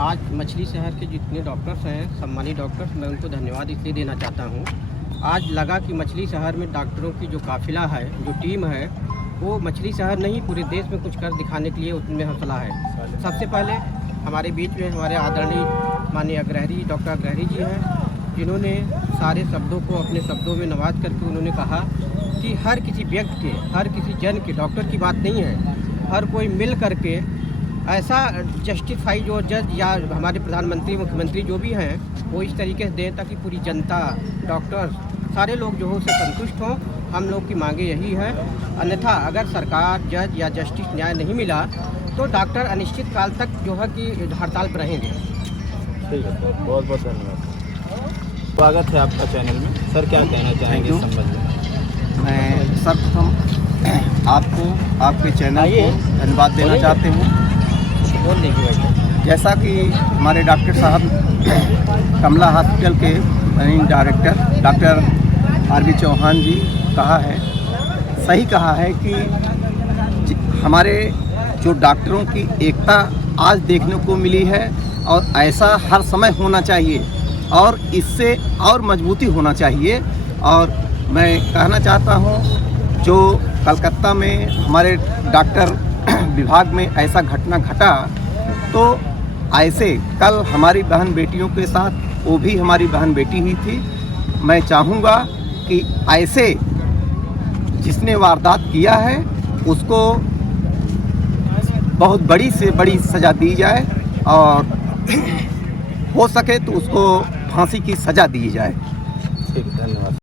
आज मछली शहर के जितने डॉक्टर्स हैं, सम्मानित डॉक्टर्स, मैं उनको धन्यवाद इसलिए देना चाहता हूँ। आज लगा कि मछली शहर में डॉक्टरों की जो काफिला है, जो टीम है, वो मछली शहर नहीं पूरे देश में कुछ कर दिखाने के लिए उनमें हौसला है। सबसे पहले हमारे बीच में हमारे आदरणीय माननीय अग्रहरी डॉक्टर अग्रहरी जी हैं, जिन्होंने सारे शब्दों को अपने शब्दों में नवाज करके उन्होंने कहा कि हर किसी व्यक्ति के, हर किसी जन के, डॉक्टर की बात नहीं है, हर कोई मिल करके ऐसा जस्टिफाई जो जज या हमारे प्रधानमंत्री मुख्यमंत्री जो भी हैं वो इस तरीके से दें ताकि पूरी जनता, डॉक्टर, सारे लोग जो हो उससे संतुष्ट हों। हम लोग की मांगे यही है। अन्यथा अगर सरकार, जज या जस्टिस न्याय नहीं मिला तो डॉक्टर अनिश्चित काल तक जो है कि हड़ताल पर रहेंगे। ठीक है सर, बहुत बहुत धन्यवाद। स्वागत है आपका चैनल में। सर क्या कहना चाहेंगे इस संबंध में? मैं सर्वप्रथम आपको, आपके चैनल को धन्यवाद देना चाहते हूँ। बोल देंगे भाई। जैसा कि हमारे डॉक्टर साहब कमला हॉस्पिटल के managing director doctor R B. Chauhan ji कहा है, सही कहा है कि हमारे जो डॉक्टरों की एकता आज देखने को मिली है और ऐसा हर समय होना चाहिए और इससे और मजबूती होना चाहिए। और मैं कहना चाहता हूँ, जो कलकत्ता में हमारे डॉक्टर विभाग में ऐसा घटना घटा, तो ऐसे कल हमारी बहन बेटियों के साथ, वो भी हमारी बहन बेटी ही थी। मैं चाहूँगा कि ऐसे जिसने वारदात किया है उसको बहुत बड़ी से बड़ी सज़ा दी जाए और हो सके तो उसको फांसी की सज़ा दी जाए। ठीक है, धन्यवाद।